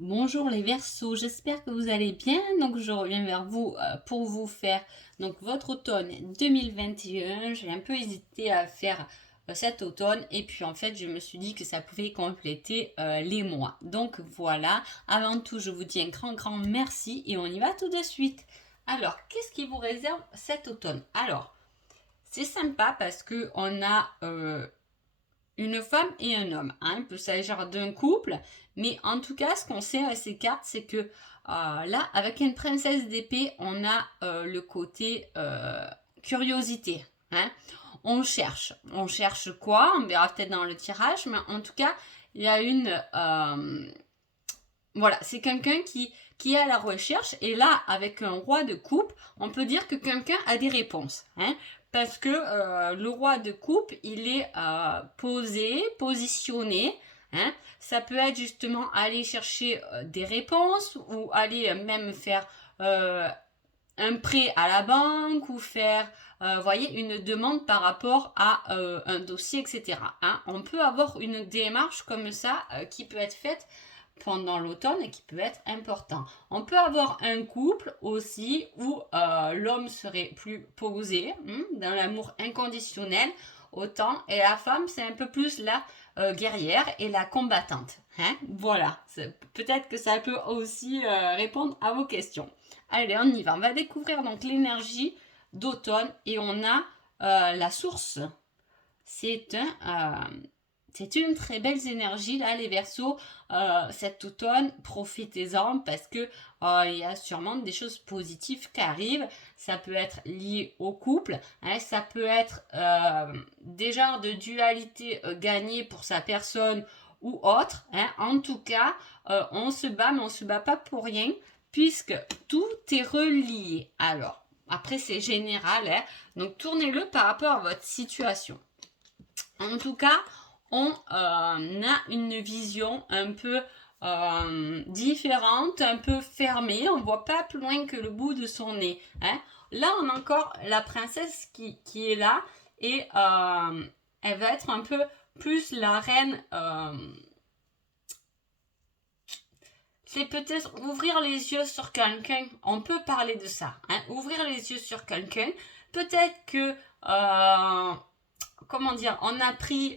Bonjour les Verseaux, j'espère que vous allez bien. Donc je reviens vers vous pour vous faire donc votre automne 2021. J'ai un peu hésité à faire cet automne et puis en fait je me suis dit que ça pouvait compléter les mois. Donc voilà, avant tout je vous dis un grand merci et on y va tout de suite. Alors qu'est-ce qui vous réserve cet automne? Alors c'est sympa parce que on a une femme et un homme. Hein. Il peut s'agir d'un couple, mais en tout cas, ce qu'on sait à ces cartes, c'est que là, avec une princesse d'épée, on a le côté curiosité. Hein. On cherche quoi? On verra peut-être dans le tirage, mais en tout cas, il y a voilà, c'est quelqu'un qui est à la recherche. Et là, avec un roi de coupe, on peut dire que quelqu'un a des réponses. Hein, parce que le roi de coupe, il est posé, positionné. Hein, ça peut être justement aller chercher des réponses ou aller même faire un prêt à la banque ou faire voyez, une demande par rapport à un dossier, etc. Hein, on peut avoir une démarche comme ça qui peut être faite pendant l'automne et qui peut être important. On peut avoir un couple aussi où l'homme serait plus posé dans l'amour inconditionnel autant et la femme c'est un peu plus la guerrière et la combattante. Hein, voilà, peut-être que ça peut aussi répondre à vos questions. Allez, on y va. On va découvrir donc l'énergie d'automne et on a la source. C'est c'est une très belle énergie là les Verseaux cet automne. Profitez-en parce que il y a sûrement des choses positives qui arrivent. Ça peut être lié au couple, hein, ça peut être des genres de dualité gagnée pour sa personne ou autre. Hein. En tout cas, on se bat, mais on se bat pas pour rien puisque tout est relié. Alors, après c'est général, hein, donc tournez-le par rapport à votre situation. En tout cas, on a une vision un peu différente, un peu fermée. On voit pas plus loin que le bout de son nez. Hein. Là, on a encore la princesse qui est là et elle va être un peu plus la reine. C'est peut-être ouvrir les yeux sur quelqu'un. On peut parler de ça. Hein. Ouvrir les yeux sur quelqu'un. Peut-être que comment dire, on a pris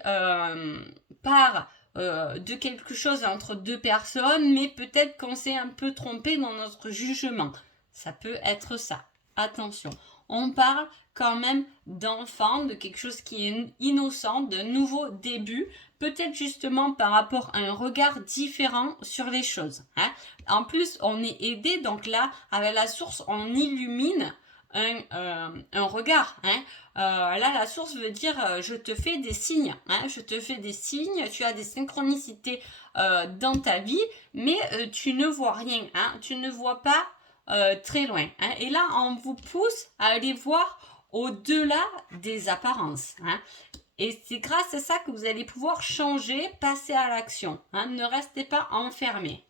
part de quelque chose entre deux personnes, mais peut-être qu'on s'est un peu trompé dans notre jugement. Ça peut être ça. Attention. On parle quand même d'enfant, de quelque chose qui est innocent, de nouveau début, peut-être justement par rapport à un regard différent sur les choses. Hein. En plus, on est aidé, donc là, avec la source, on illumine un regard. Hein. Là, la source veut dire je te fais des signes. Hein, je te fais des signes, tu as des synchronicités dans ta vie, mais tu ne vois rien. Hein, tu ne vois pas très loin. Hein, et là, on vous pousse à aller voir au-delà des apparences. Hein. Et c'est grâce à ça que vous allez pouvoir changer, passer à l'action. Hein, ne restez pas enfermé.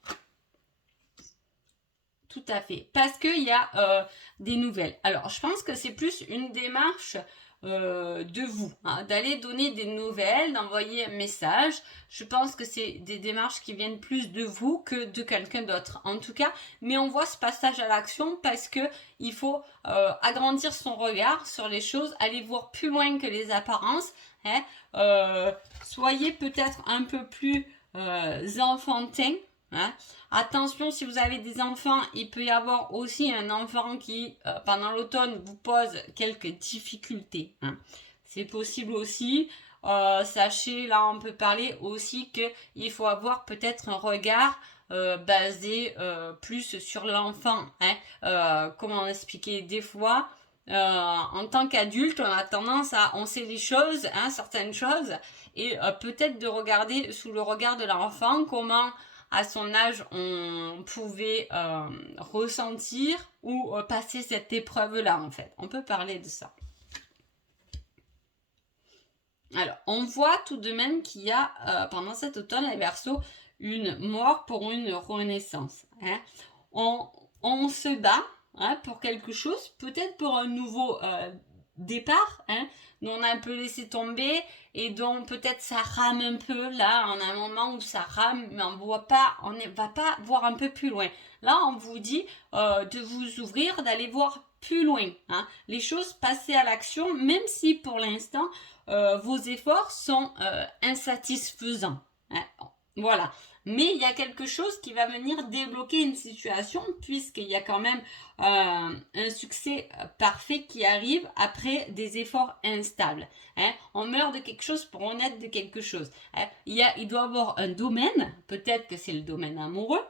Tout à fait. Parce qu'il y a des nouvelles. Alors, je pense que c'est plus une démarche de vous, hein, d'aller donner des nouvelles, d'envoyer un message. Je pense que c'est des démarches qui viennent plus de vous que de quelqu'un d'autre, en tout cas. Mais on voit ce passage à l'action parce que il faut agrandir son regard sur les choses, aller voir plus loin que les apparences. Hein. Soyez peut-être un peu plus enfantin. Hein. Attention, si vous avez des enfants, il peut y avoir aussi un enfant qui, pendant l'automne, vous pose quelques difficultés. Hein. C'est possible aussi. Sachez, là, on peut parler aussi qu'il faut avoir peut-être un regard basé plus sur l'enfant. Hein. Comment expliquer des fois en tant qu'adulte, on a tendance à, on sait les choses, hein, certaines choses, et peut-être de regarder sous le regard de l'enfant comment à son âge on pouvait ressentir ou passer cette épreuve-là en fait. On peut parler de ça. Alors, on voit tout de même qu'il y a pendant cet automne les Verseaux une mort pour une renaissance. Hein. On se bat hein, pour quelque chose, peut-être pour un nouveau départ, hein, dont on a un peu laissé tomber et dont peut-être ça rame un peu. Là, on a un moment où ça rame, mais on ne va pas voir un peu plus loin. Là, on vous dit de vous ouvrir, d'aller voir plus loin. Hein. Les choses, passer à l'action, même si pour l'instant, vos efforts sont insatisfaisants. Hein. Voilà. Mais il y a quelque chose qui va venir débloquer une situation puisqu'il y a quand même un succès parfait qui arrive après des efforts instables. Hein. On meurt de quelque chose pour en être de quelque chose. Hein. Il doit y avoir un domaine, peut-être que c'est le domaine amoureux.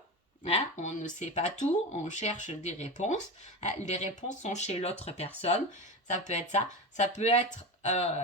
Hein, on ne sait pas tout, on cherche des réponses. Hein, les réponses sont chez l'autre personne. Ça peut être ça. Ça peut être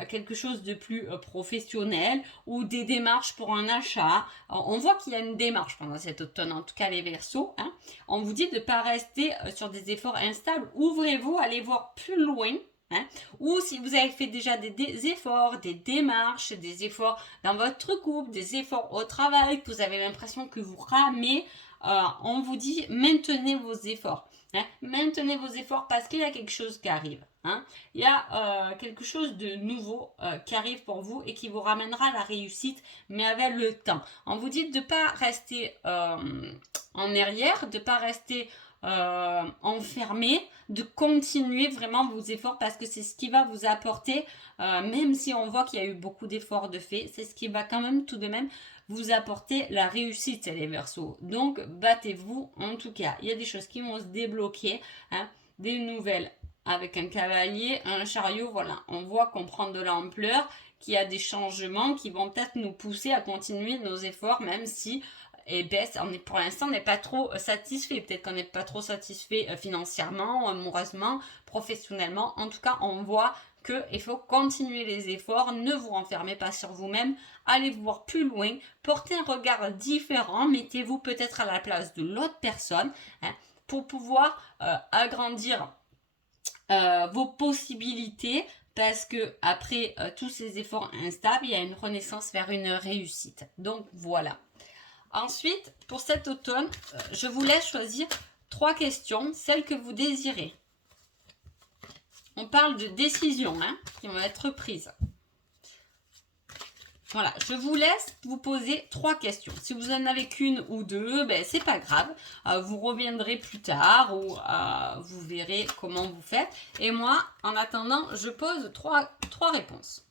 quelque chose de plus professionnel ou des démarches pour un achat. On voit qu'il y a une démarche pendant cet automne, en tout cas les Verseaux. Hein. On vous dit de ne pas rester sur des efforts instables. Ouvrez-vous, allez voir plus loin. Hein. Ou si vous avez fait déjà des efforts, des démarches, des efforts dans votre couple, des efforts au travail, que vous avez l'impression que vous ramez, on vous dit maintenez vos efforts. Hein. Maintenez vos efforts parce qu'il y a quelque chose qui arrive. Hein. Il y a quelque chose de nouveau qui arrive pour vous et qui vous ramènera à la réussite, mais avec le temps. On vous dit de ne pas rester en arrière, de ne pas rester enfermé, de continuer vraiment vos efforts parce que c'est ce qui va vous apporter, même si on voit qu'il y a eu beaucoup d'efforts de fait, c'est ce qui va quand même tout de même vous apporter la réussite, les Verseaux. Donc, battez-vous en tout cas. Il y a des choses qui vont se débloquer, hein, des nouvelles avec un cavalier, un chariot, voilà. On voit qu'on prend de l'ampleur, qu'il y a des changements qui vont peut-être nous pousser à continuer nos efforts, même si pour l'instant, on n'est pas trop satisfait. Peut-être qu'on n'est pas trop satisfait financièrement, amoureusement, professionnellement. En tout cas, on voit qu'il faut continuer les efforts, ne vous renfermez pas sur vous-même, allez voir plus loin, portez un regard différent, mettez-vous peut-être à la place de l'autre personne hein, pour pouvoir agrandir vos possibilités parce que après tous ces efforts instables, il y a une renaissance vers une réussite. Donc voilà. Ensuite, pour cet automne, je vous laisse choisir 3 questions, celles que vous désirez. On parle de décisions hein, qui vont être prises. Voilà, je vous laisse vous poser 3 questions. Si vous en avez qu'une ou deux, ben c'est pas grave. Vous reviendrez plus tard ou vous verrez comment vous faites. Et moi, en attendant, je pose 3 réponses.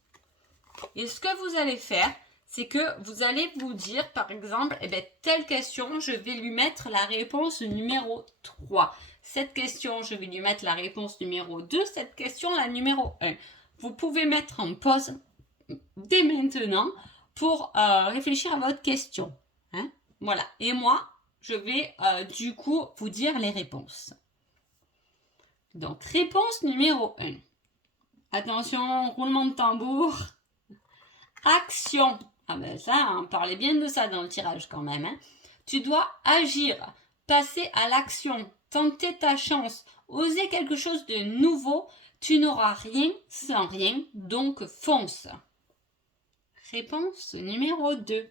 Et ce que vous allez faire, c'est que vous allez vous dire, par exemple, telle question, je vais lui mettre la réponse numéro 3. Cette question, je vais lui mettre la réponse numéro 2. Cette question, la numéro 1. Vous pouvez mettre en pause dès maintenant pour réfléchir à votre question. Hein? Voilà. Et moi, je vais du coup vous dire les réponses. Donc, réponse numéro 1. Attention, roulement de tambour. Action. Ah ben ça, on parlait bien de ça dans le tirage quand même. Hein. Tu dois agir, passer à l'action, tenter ta chance, oser quelque chose de nouveau. Tu n'auras rien sans rien, donc fonce. Réponse numéro 2.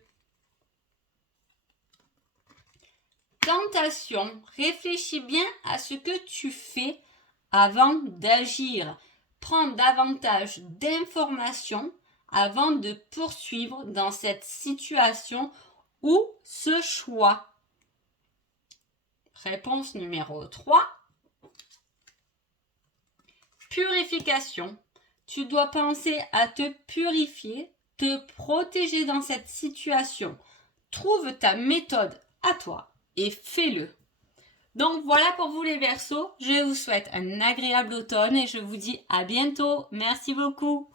Tentation. Réfléchis bien à ce que tu fais avant d'agir. Prends davantage d'informations avant de poursuivre dans cette situation ou ce choix. Réponse numéro 3. Purification. Tu dois penser à te purifier, te protéger dans cette situation. Trouve ta méthode à toi et fais-le. Donc voilà pour vous les Verseaux. Je vous souhaite un agréable automne et je vous dis à bientôt. Merci beaucoup.